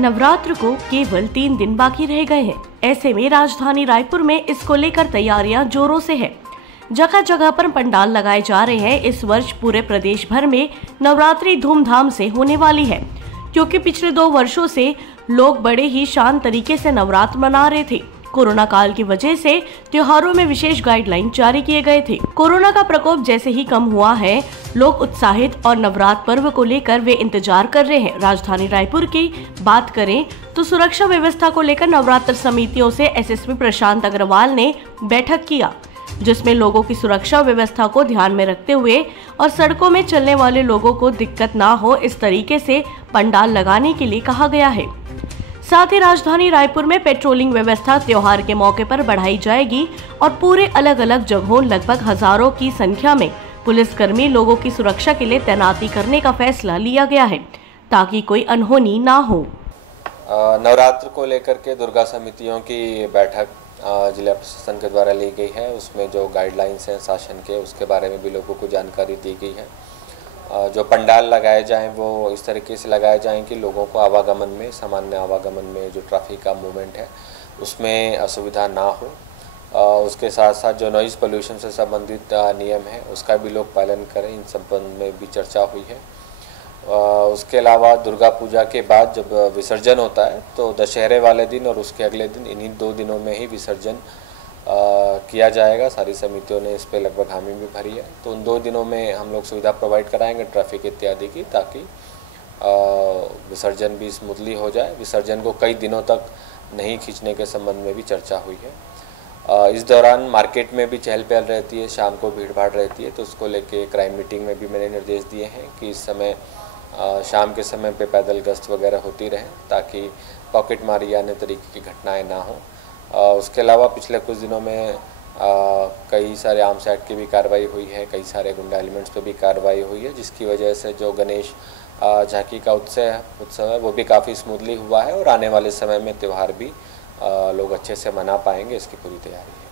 नवरात्र को केवल 3 दिन बाकी रह गए हैं। ऐसे में राजधानी रायपुर में इसको लेकर तैयारियां जोरों से है। जगह जगह पर पंडाल लगाए जा रहे हैं। इस वर्ष पूरे प्रदेश भर में नवरात्रि धूमधाम से होने वाली है, क्योंकि पिछले 2 वर्षों से लोग बड़े ही शांत तरीके से नवरात्र मना रहे थे। कोरोना काल की वजह से त्योहारों में विशेष गाइडलाइन जारी किए गए थे। कोरोना का प्रकोप जैसे ही कम हुआ है, लोग उत्साहित और नवरात्र पर्व को लेकर वे इंतजार कर रहे हैं। राजधानी रायपुर की बात करें तो सुरक्षा व्यवस्था को लेकर नवरात्र समितियों से एसएसपी प्रशांत अग्रवाल ने बैठक किया, जिसमें लोगों की सुरक्षा व्यवस्था को ध्यान में रखते हुए और सड़कों में चलने वाले लोगों को दिक्कत ना हो इस तरीके से पंडाल लगाने के लिए कहा गया है। साथ ही राजधानी रायपुर में पेट्रोलिंग व्यवस्था त्योहार के मौके पर बढ़ाई जाएगी और पूरे अलग अलग जगहों लगभग हजारों की संख्या में पुलिसकर्मी लोगों की सुरक्षा के लिए तैनाती करने का फैसला लिया गया है, ताकि कोई अनहोनी ना हो। नवरात्र को लेकर के दुर्गा समितियों की बैठक जिला प्रशासन के द्वारा ली गई है। उसमें जो गाइडलाइंस हैं शासन के, उसके बारे में भी लोगों को जानकारी दी गई है। जो पंडाल लगाए जाएं वो इस तरीके से लगाए जाएं कि लोगों को आवागमन में, सामान्य आवागमन में जो ट्रैफिक का मूवमेंट है उसमें असुविधा ना हो। उसके साथ साथ जो नॉइज़ पोल्यूशन से संबंधित नियम है उसका भी लोग पालन करें, इन संबंध में भी चर्चा हुई है। उसके अलावा दुर्गा पूजा के बाद जब विसर्जन होता है तो दशहरे वाले दिन और उसके अगले दिन, इन्हीं 2 दिनों में ही विसर्जन किया जाएगा। सारी समितियों ने इस पे लगभग हामी भी भरी है। तो उन 2 दिनों में हम लोग सुविधा प्रोवाइड कराएंगे ट्रैफिक इत्यादि की, ताकि विसर्जन भी स्मूथली हो जाए। विसर्जन को कई दिनों तक नहीं खींचने के संबंध में भी चर्चा हुई है। इस दौरान मार्केट में भी चहल पहल रहती है, शाम को भीड़ भाड़ रहती है, तो उसको लेके क्राइम मीटिंग में भी मैंने निर्देश दिए हैं कि इस समय शाम के समय पे पैदल गश्त वगैरह होती रहे, ताकि पॉकेट मारी या अन्य तरीके की घटनाएं ना हो। उसके अलावा पिछले कुछ दिनों में कई सारे आर्म्स एक्ट की भी कार्रवाई हुई है, कई सारे गुंडा एलिमेंट्स पे भी कार्रवाई हुई है, जिसकी वजह से जो गणेश झांकी का उत्सव है वो भी काफ़ी स्मूथली हुआ है और आने वाले समय में त्यौहार भी लोग अच्छे से मना पाएंगे, इसकी पूरी तैयारी है।